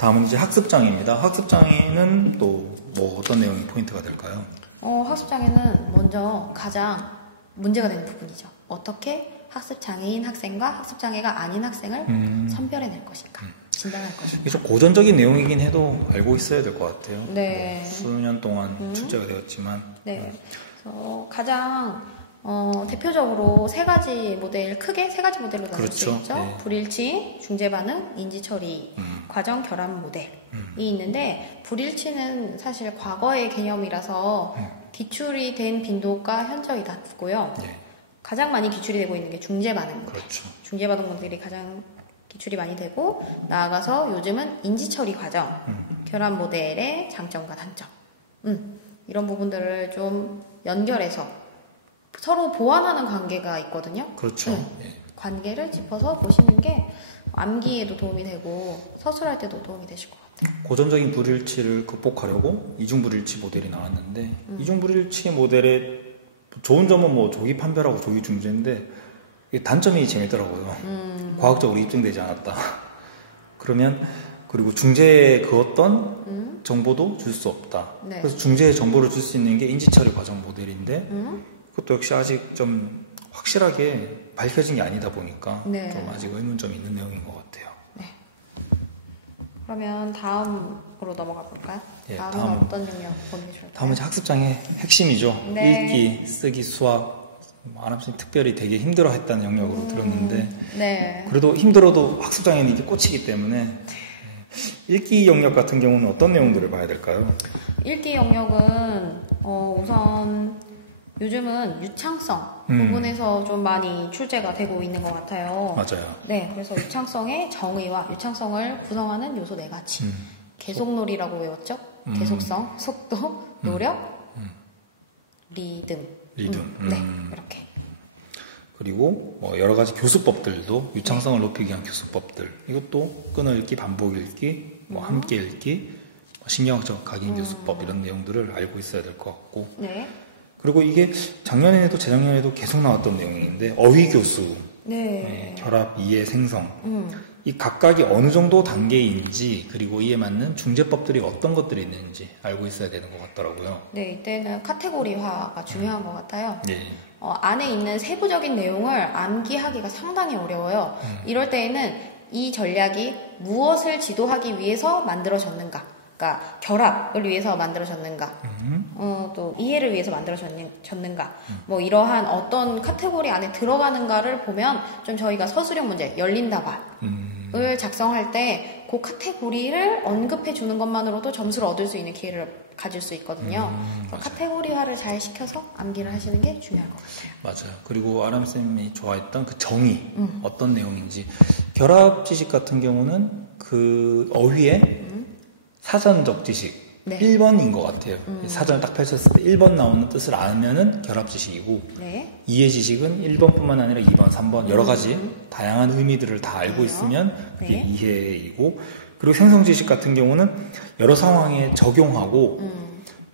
다음은 이제 학습장애입니다. 학습장애는 또 뭐 어떤 내용이 포인트가 될까요? 학습장애는 먼저 가장 문제가 되는 부분이죠. 어떻게 학습장애인 학생과 학습장애가 아닌 학생을 선별해낼 것인가, 진단할 것인가. 이게 좀 고전적인 내용이긴 해도 알고 있어야 될 것 같아요. 네. 수년 동안 출제가 되었지만. 네. 그래서 가장 대표적으로 세 가지 크게 세 가지 모델로 나눌 그렇죠. 수 있죠. 네. 불일치, 중재반응, 인지처리, 과정 결합 모델이 있는데, 불일치는 사실 과거의 개념이라서 기출이 된 빈도가 현저히 낮고요. 네. 가장 많이 기출이 되고 있는 게 중재반응 모델. 그렇죠. 중재반응 모델이 가장 기출이 많이 되고, 나아가서 요즘은 인지처리 과정, 결합 모델의 장점과 단점, 이런 부분들을 좀 연결해서 서로 보완하는 관계가 있거든요. 그렇죠. 예. 관계를 짚어서 보시는 게 암기에도 도움이 되고 서술할 때도 도움이 되실 것 같아요. 고전적인 불일치를 극복하려고 이중불일치 모델이 나왔는데, 이중불일치 모델의 좋은 점은 뭐 조기 판별하고 조기 중재인데, 이게 단점이 재밌더라고요. 과학적으로 입증되지 않았다. 그러면 그리고 중재에 그 어떤 정보도 줄 수 없다. 네. 그래서 중재에 정보를 줄 수 있는 게 인지처리 과정 모델인데, 그것도 역시 아직 좀 확실하게 밝혀진 게 아니다 보니까 네. 좀 아직 의문점이 있는 내용인 것 같아요. 네. 그러면 다음으로 넘어가 볼까요? 예, 다음은 어떤 영역 보는 게 좋을까요? 다음은 이제 학습장애 핵심이죠. 네. 읽기, 쓰기, 수학. 아람쌤이 특별히 되게 힘들어했다는 영역으로 들었는데, 네. 그래도 힘들어도 학습장애는 이게 꽂히기 때문에 읽기 영역 같은 경우는 어떤 내용들을 봐야 될까요? 읽기 영역은 우선 요즘은 유창성 부분에서 좀 많이 출제가 되고 있는 것 같아요. 맞아요. 네, 그래서 유창성의 정의와 유창성을 구성하는 요소 4가지. 계속놀이라고 외웠죠? 계속성, 속도, 노력, 리듬. 네, 이렇게. 그리고 여러 가지 교수법들도 유창성을 높이기 위한 교수법들. 이것도 끊어읽기, 반복 읽기, 함께 읽기, 신경학적 각인 교수법 이런 내용들을 알고 있어야 될 것 같고. 네. 그리고 이게 작년에도 재작년에도 계속 나왔던 내용인데, 어휘교수, 네. 결합, 이해, 생성. 이 각각이 어느 정도 단계인지, 그리고 이에 맞는 중재법들이 어떤 것들이 있는지 알고 있어야 되는 것 같더라고요. 네, 이때는 카테고리화가 중요한 것 같아요. 네. 안에 있는 세부적인 내용을 암기하기가 상당히 어려워요. 이럴 때에는 이 전략이 무엇을 지도하기 위해서 만들어졌는가, 그러니까 결합을 위해서 만들어졌는가, 또 이해를 위해서 만들어졌는가, 뭐 이러한 어떤 카테고리 안에 들어가는가를 보면 좀 저희가 서술형 문제, 열린 답안을 작성할 때 그 카테고리를 언급해 주는 것만으로도 점수를 얻을 수 있는 기회를 가질 수 있거든요. 카테고리화를 잘 시켜서 암기를 하시는 게 중요할 것 같아요. 맞아요. 그리고 아람쌤이 좋아했던 그 정의, 어떤 내용인지. 결합 지식 같은 경우는 그 어휘에 사전적 지식, 네. 1번인 것 같아요. 사전을 딱 펼쳤을 때 1번 나오는 뜻을 알면은 결합 지식이고, 네. 이해 지식은 1번뿐만 아니라 2번, 3번 여러 가지 다양한 의미들을 다 알고 있으면 그게 네. 이해이고, 그리고 생성 지식 같은 경우는 여러 상황에 적용하고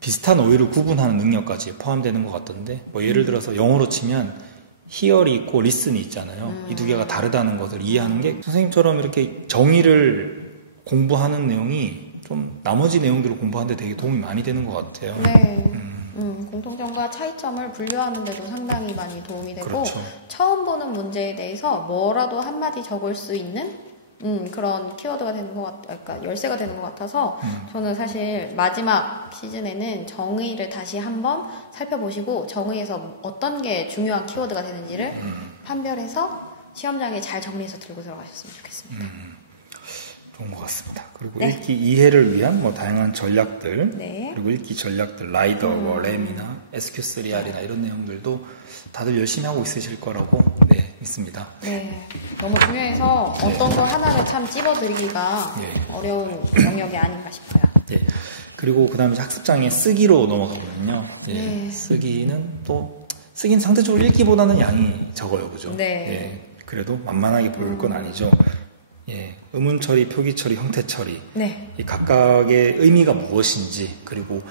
비슷한 어휘를 구분하는 능력까지 포함되는 것 같던데, 뭐 예를 들어서 영어로 치면 hear이 있고 listen이 있잖아요. 이 두 개가 다르다는 것을 이해하는 게 선생님처럼 이렇게 정의를 공부하는 내용이 좀 나머지 내용들을 공부하는데 되게 도움이 많이 되는 것 같아요. 네. 공통점과 차이점을 분류하는 데도 상당히 많이 도움이 되고, 그렇죠. 처음 보는 문제에 대해서 뭐라도 한마디 적을 수 있는 그런 키워드가 되는 것 그러니까 열쇠가 되는 것 같아서 저는 사실 마지막 시즌에는 정의를 다시 한번 살펴보시고 정의에서 어떤 게 중요한 키워드가 되는지를 판별해서 시험장에 잘 정리해서 들고 들어가셨으면 좋겠습니다. 좋은 것 같습니다. 그리고 네. 읽기 이해를 위한 뭐 다양한 전략들, 네. 그리고 읽기 전략들, 라이더, 램이나 SQ3R이나 이런 내용들도 다들 열심히 하고 있으실 거라고 믿습니다. 네, 너무 중요해서 어떤 걸 하나를 참 찝어드리기가 어려운 영역이 아닌가 싶어요. 네. 그리고 그 다음에 학습장애 쓰기로 넘어가거든요. 쓰기는 상대적으로 읽기보다는 양이 적어요. 그죠? 네. 그래도 만만하게 볼 건 아니죠. 의문 처리, 표기 처리, 형태 처리. 네. 이 각각의 의미가 무엇인지, 그리고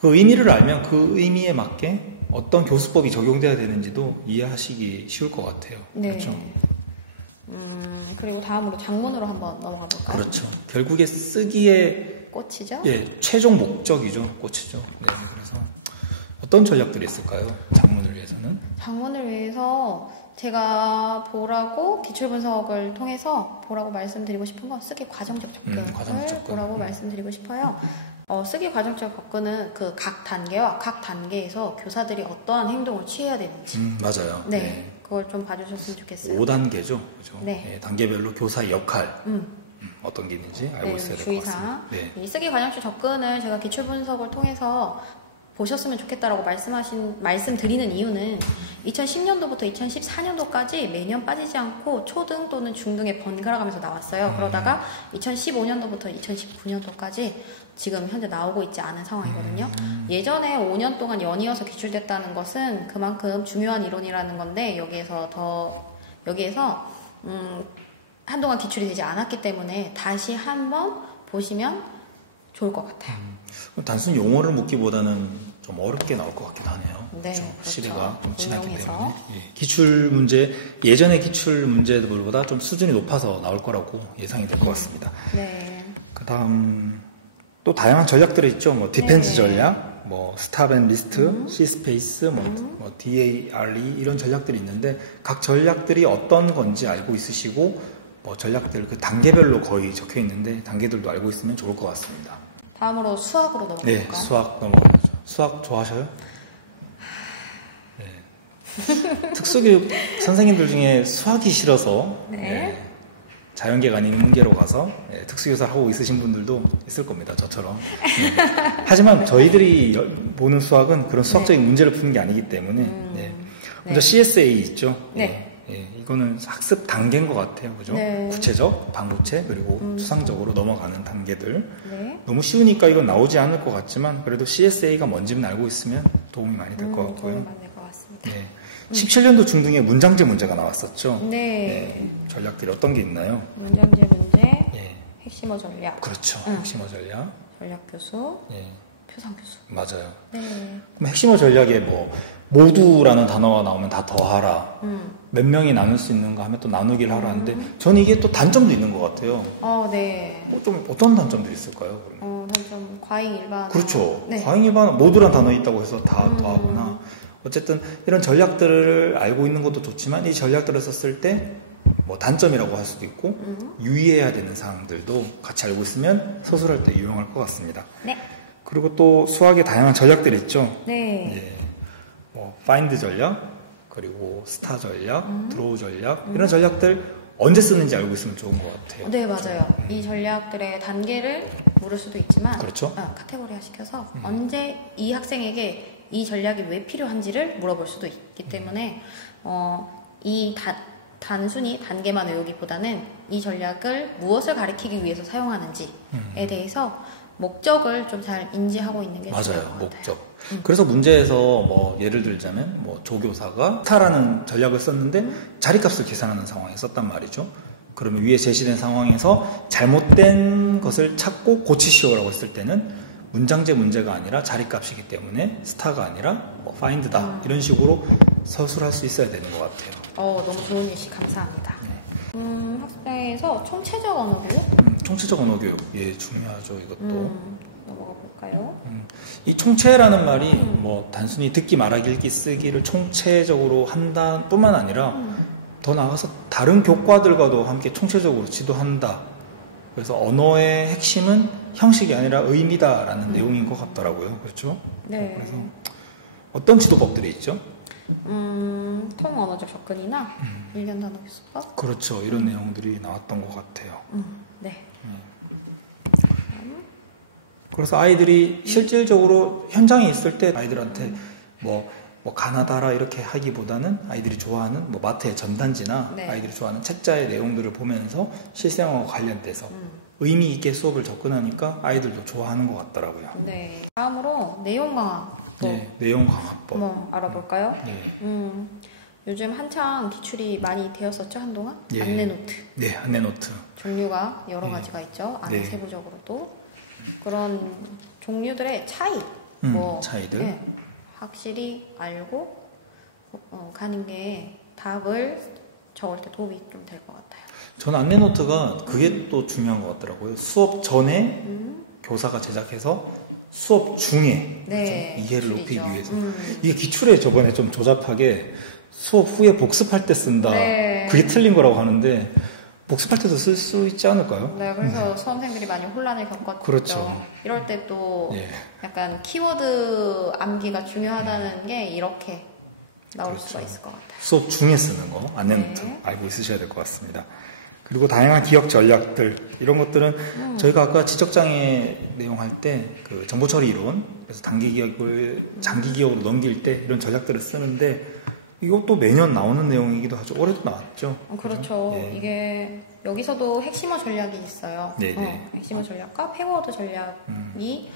그 의미를 알면 그 의미에 맞게 어떤 교수법이 적용돼야 되는지도 이해하시기 쉬울 것 같아요. 네. 그렇죠? 그리고 다음으로 장문으로 한번 넘어가 볼까요? 그렇죠. 결국에 쓰기의 꽃이죠? 예, 최종 목적이죠. 꽃이죠. 네, 그래서 어떤 전략들이 있을까요? 장문을 위해서는? 장문을 위해서 제가 보라고 기출분석을 통해서 보라고 말씀드리고 싶은 건 쓰기 과정적 접근을 과정적 접근. 보라고 말씀드리고 싶어요. 쓰기 과정적 접근은 그 각 단계와 각 단계에서 교사들이 어떠한 행동을 취해야 되는지 맞아요. 네, 그걸 좀 봐주셨으면 좋겠어요. 5단계죠. 그죠? 네. 네, 단계별로 교사의 역할 어떤 게 있는지 알고 있어야 될 것 같습니다. 네. 이 쓰기 과정적 접근을 제가 기출분석을 통해서 보셨으면 좋겠다라고 말씀드리는 이유는 2010년도부터 2014년도까지 매년 빠지지 않고 초등 또는 중등에 번갈아 가면서 나왔어요. 그러다가 2015년도부터 2019년도까지 지금 현재 나오고 있지 않은 상황이거든요. 예전에 5년 동안 연이어서 기출됐다는 것은 그만큼 중요한 이론이라는 건데 여기에서 한동안 기출이 되지 않았기 때문에 다시 한번 보시면 좋을 것 같아요. 단순히 용어를 묻기보다는 좀 어렵게 나올 것 같기도 하네요. 네, 그렇죠. 그렇죠. 시대가 좀 지났기 응용해서. 때문에 기출 문제 예전의 기출 문제들보다 좀 수준이 높아서 나올 거라고 예상이 될 것 같습니다. 네. 그다음 또 다양한 전략들이 있죠. 뭐 디펜스 네. 전략, 뭐 스탑 앤 리스트, C 스페이스, 뭐 DARE 이런 전략들이 있는데 각 전략들이 어떤 건지 알고 있으시고 뭐 전략들 그 단계별로 거의 적혀 있는데 단계들도 알고 있으면 좋을 것 같습니다. 다음으로 수학으로 넘어갈까요? 네, 수학 넘어가죠. 수학 좋아하셔요? 네. 특수교육 선생님들 중에 수학이 싫어서 네. 자연계가 아닌 인문계로 가서 특수교사를 하고 있으신 분들도 있을 겁니다. 저처럼. 하지만 저희들이 보는 수학은 그런 수학적인 문제를 푸는 게 아니기 때문에 먼저 CSA 있죠. 네. 이거는 학습 단계인 것 같아요. 그죠? 네. 구체적, 반구체, 그리고 추상적으로 넘어가는 단계들. 네. 너무 쉬우니까 이건 나오지 않을 것 같지만 그래도 CSA가 뭔지는 알고 있으면 도움이 많이 될 것 같고요. 도움이 많이 될 것 같습니다. 네. 17년도 중등에 문장제 문제가 나왔었죠. 네. 전략들이 어떤 게 있나요? 문장제 문제, 예. 핵심어 전략, 그렇죠. 핵심어 전략. 전략 교수, 예. 표상 교수. 맞아요. 네. 그럼 핵심어 전략에 뭐 모두라는 단어가 나오면 다 더하라. 몇 명이 나눌 수 있는가 하면 또 나누기를 하라 하는데 저는 이게 또 단점도 있는 것 같아요. 네. 좀 어떤 단점들이 있을까요? 그러면? 단점 과잉 일반. 그렇죠. 네. 과잉 일반은 모두란 단어 있다고 해서 다 더하거나 어쨌든 이런 전략들을 알고 있는 것도 좋지만 이 전략들을 썼을 때 뭐 단점이라고 할 수도 있고 유의해야 되는 사항들도 같이 알고 있으면 서술할 때 유용할 것 같습니다. 네. 그리고 또 수학의 다양한 전략들이 있죠. 네. 예. 뭐 파인드 전략, 그리고 스타 전략, 드로우 전략 이런 전략들 언제 쓰는지 알고 있으면 좋은 것 같아요. 네, 맞아요. 이 전략들의 단계를 물을 수도 있지만 그렇죠. 카테고리화 시켜서 언제 이 학생에게 이 전략이 왜 필요한지를 물어볼 수도 있기 때문에 단순히 단계만 외우기보다는 이 전략을 무엇을 가리키기 위해서 사용하는지에 대해서 목적을 좀 잘 인지하고 있는 게 좋을 것 맞아요. 같아요. 목적. 그래서 문제에서 뭐 예를 들자면 뭐 조교사가 스타라는 전략을 썼는데 자리값을 계산하는 상황에 썼단 말이죠. 그러면 위에 제시된 상황에서 잘못된 것을 찾고 고치시오라고 했을 때는 문장제 문제가 아니라 자리값이기 때문에 스타가 아니라 뭐 파인드다 이런 식으로 서술할 수 있어야 되는 것 같아요. 너무 좋은 예시 감사합니다. 학생에서 총체적 언어 교육? 총체적 언어 교육 중요하죠. 이것도 넘어가 볼까요? 이 총체라는 말이 뭐 단순히 듣기, 말하기, 읽기, 쓰기를 총체적으로 한다 뿐만 아니라 더 나아가서 다른 교과들과도 함께 총체적으로 지도한다. 그래서 언어의 핵심은 형식이 아니라 의미다라는 내용인 것 같더라고요. 그렇죠? 네. 그래서 어떤 지도법들이 있죠? 통언어적 접근이나 일련 단어 교수법? 그렇죠. 이런 내용들이 나왔던 것 같아요. 네. 그래서 아이들이 실질적으로 현장에 있을 때 아이들한테 뭐 가나다라 이렇게 하기보다는 아이들이 좋아하는 뭐 마트의 전단지나 네. 아이들이 좋아하는 책자의 내용들을 보면서 실생활과 관련돼서 의미 있게 수업을 접근하니까 아이들도 좋아하는 것 같더라고요. 네. 다음으로 내용 강화. 내용 강화법. 한번 알아볼까요? 네. 요즘 한창 기출이 많이 되었었죠, 한동안? 예. 안내노트. 네, 안내노트. 종류가 여러 가지가 있죠. 안내 세부적으로도. 그런 종류들의 차이. 차이들. 네, 확실히 알고 가는 게 답을 적을 때 도움이 좀 될 것 같아요. 저는 안내노트가 그게 또 중요한 것 같더라고요. 수업 전에 교사가 제작해서 수업 중에 네, 이해를 기출이죠. 높이기 위해서 이게 기출에 저번에 좀 조잡하게 수업 후에 복습할 때 쓴다. 네. 그게 틀린 거라고 하는데 복습할 때도 쓸 수 있지 않을까요? 네, 그래서 수험생들이 많이 혼란을 겪었죠. 그렇죠. 이럴 때 또 예. 약간 키워드 암기가 중요하다는 게 이렇게 나올 그렇죠. 수가 있을 것 같아요. 수업 중에 쓰는 거 안내노트 네. 알고 있으셔야 될 것 같습니다. 그리고 다양한 기억 전략들 이런 것들은 저희가 아까 지적장애 내용할 때 그 정보 처리 이론 그래서 단기 기억을 장기 기억으로 넘길 때 이런 전략들을 쓰는데 이것도 매년 나오는 내용이기도 하죠. 올해도 나왔죠. 그렇죠. 예. 이게 여기서도 핵심어 전략이 있어요. 네네. 핵심어 전략과 패워드 전략이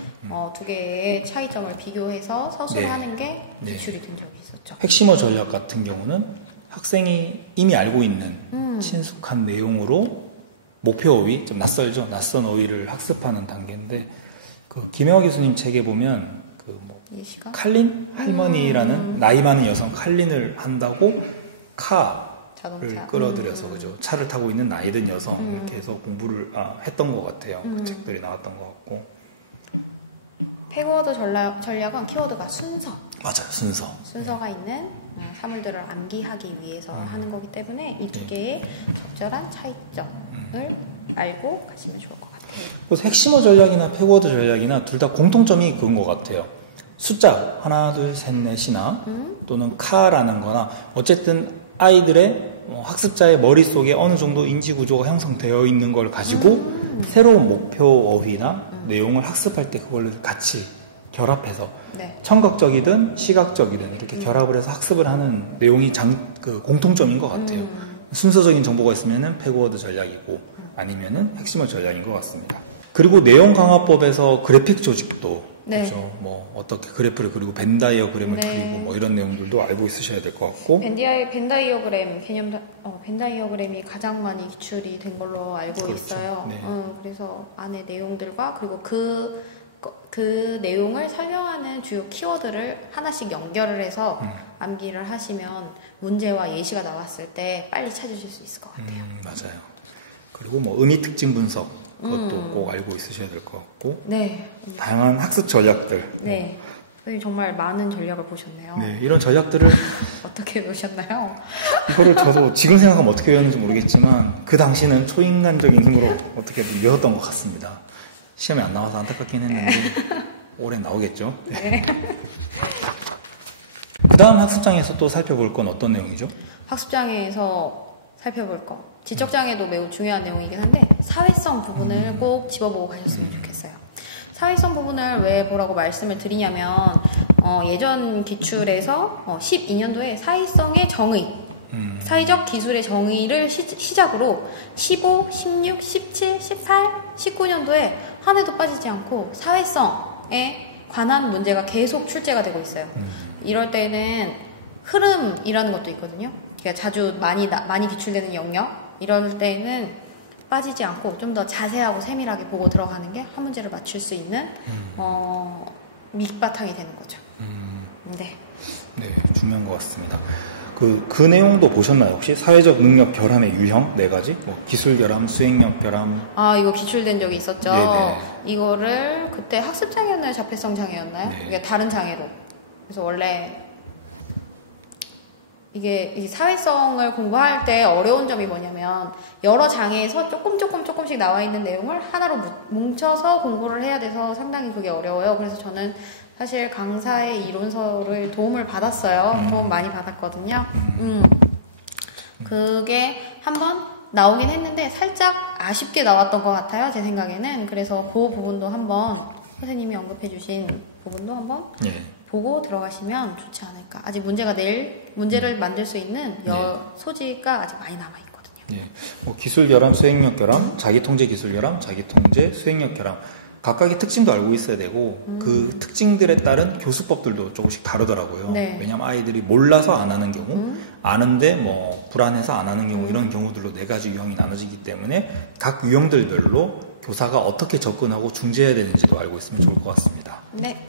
두 개의 차이점을 비교해서 서술을 네. 하는 게 네. 기출이 된 적이 있었죠. 핵심어 전략 같은 경우는 학생이 이미 알고 있는 친숙한 내용으로 목표 어휘, 좀 낯설죠. 낯선 어휘를 학습하는 단계인데 그 김혜화 교수님 책에 보면 그 뭐 예시가? 칼린 할머니라는 나이 많은 여성 칼린을 한다고 카를 자동차. 끌어들여서 그죠. 차를 타고 있는 나이 든 여성 이렇게 해서 공부를 했던 것 같아요. 그 책들이 나왔던 것 같고. 패워드 전략은 키워드가 순서. 맞아요. 순서가 있는 사물들을 암기하기 위해서 하는 거기 때문에 이 두 개의 적절한 차이점을 알고 가시면 좋을 것 같아요. 그래서 핵심어 전략이나 패워드 전략이나 둘 다 공통점이 그런 것 같아요. 숫자 하나, 둘, 셋, 넷이나 또는 카라는 거나 어쨌든 아이들의 학습자의 머릿속에 어느 정도 인지 구조가 형성되어 있는 걸 가지고 새로운 목표 어휘나 내용을 학습할 때 그걸 같이 결합해서 네. 청각적이든 시각적이든 이렇게 결합을 해서 학습을 하는 내용이 그 공통점인 것 같아요. 순서적인 정보가 있으면은 패워드 전략이고 아니면은 핵심어 전략인 것 같습니다. 그리고 내용 강화법에서 그래픽 조직도 네. 그렇죠. 뭐 어떻게 그래프를 그리고 벤 다이어그램을 네. 그리고 뭐 이런 내용들도 알고 있으셔야 될 것 같고. 벤 다이어그램 벤 다이어그램이 가장 많이 기출이 된 걸로 알고 그렇죠. 있어요. 네. 그래서 안에 내용들과 그리고 그 내용을 설명하는 주요 키워드를 하나씩 연결을 해서 암기를 하시면 문제와 예시가 나왔을 때 빨리 찾으실 수 있을 것 같아요. 맞아요. 그리고 뭐 의미 특징 분석 그것도 꼭 알고 있으셔야 될 것 같고. 네. 다양한 학습 전략들. 네. 선생님 정말 많은 전략을 보셨네요. 네, 이런 전략들을 어떻게 보셨나요? 이거를 저도 지금 생각하면 어떻게 외웠는지 모르겠지만 그 당시는 초인간적인 힘으로 어떻게 외웠던 것 같습니다. 시험에 안 나와서 안타깝긴 했는데 올해 나오겠죠. 네. 그 다음 학습장에서 또 살펴볼 건 어떤 내용이죠? 학습장애에서 살펴볼 거. 지적장애도 매우 중요한 내용이긴 한데 사회성 부분을 꼭 집어보고 가셨으면 좋겠어요. 사회성 부분을 왜 보라고 말씀을 드리냐면 예전 기출에서 12년도에 사회성의 정의, 사회적 기술의 정의를 시작으로 15, 16, 17, 18, 19년도에 한 해도 빠지지 않고 사회성에 관한 문제가 계속 출제가 되고 있어요. 이럴 때는 흐름이라는 것도 있거든요. 그러니까 자주 많이 기출되는 영역 이럴 때는 빠지지 않고 좀 더 자세하고 세밀하게 보고 들어가는 게 한 문제를 맞출 수 있는 밑바탕이 되는 거죠. 네. 네, 중요한 것 같습니다. 그 내용도 보셨나요? 혹시 사회적 능력 결함의 유형 4가지? 뭐 기술 결함, 수행력 결함. 이거 기출된 적이 있었죠. 네네. 이거를 그때 학습장애였나요? 자폐성 장애였나요? 네. 이게 다른 장애로. 그래서 원래 이게 사회성을 공부할 때 어려운 점이 뭐냐면 여러 장애에서 조금씩 나와 있는 내용을 하나로 뭉쳐서 공부를 해야 돼서 상당히 그게 어려워요. 그래서 저는 사실 강사의 이론서를 도움을 받았어요. 도움 많이 받았거든요. 그게 한번 나오긴 했는데 살짝 아쉽게 나왔던 것 같아요. 제 생각에는. 그래서 그 부분도 한번 선생님이 언급해 주신 부분도 한번 예. 보고 들어가시면 좋지 않을까. 아직 문제를 만들 수 있는 소지가 아직 많이 남아있거든요. 예. 뭐 기술 결함, 수행력 결함, 자기 통제 기술 결함, 자기 통제 수행력 결함. 각각의 특징도 알고 있어야 되고 그 특징들에 따른 교수법들도 조금씩 다르더라고요. 네. 왜냐하면 아이들이 몰라서 안 하는 경우, 아는데 뭐 불안해서 안 하는 경우 이런 경우들로 4가지 유형이 나눠지기 때문에 각 유형들별로 교사가 어떻게 접근하고 중재해야 되는지도 알고 있으면 좋을 것 같습니다. 네.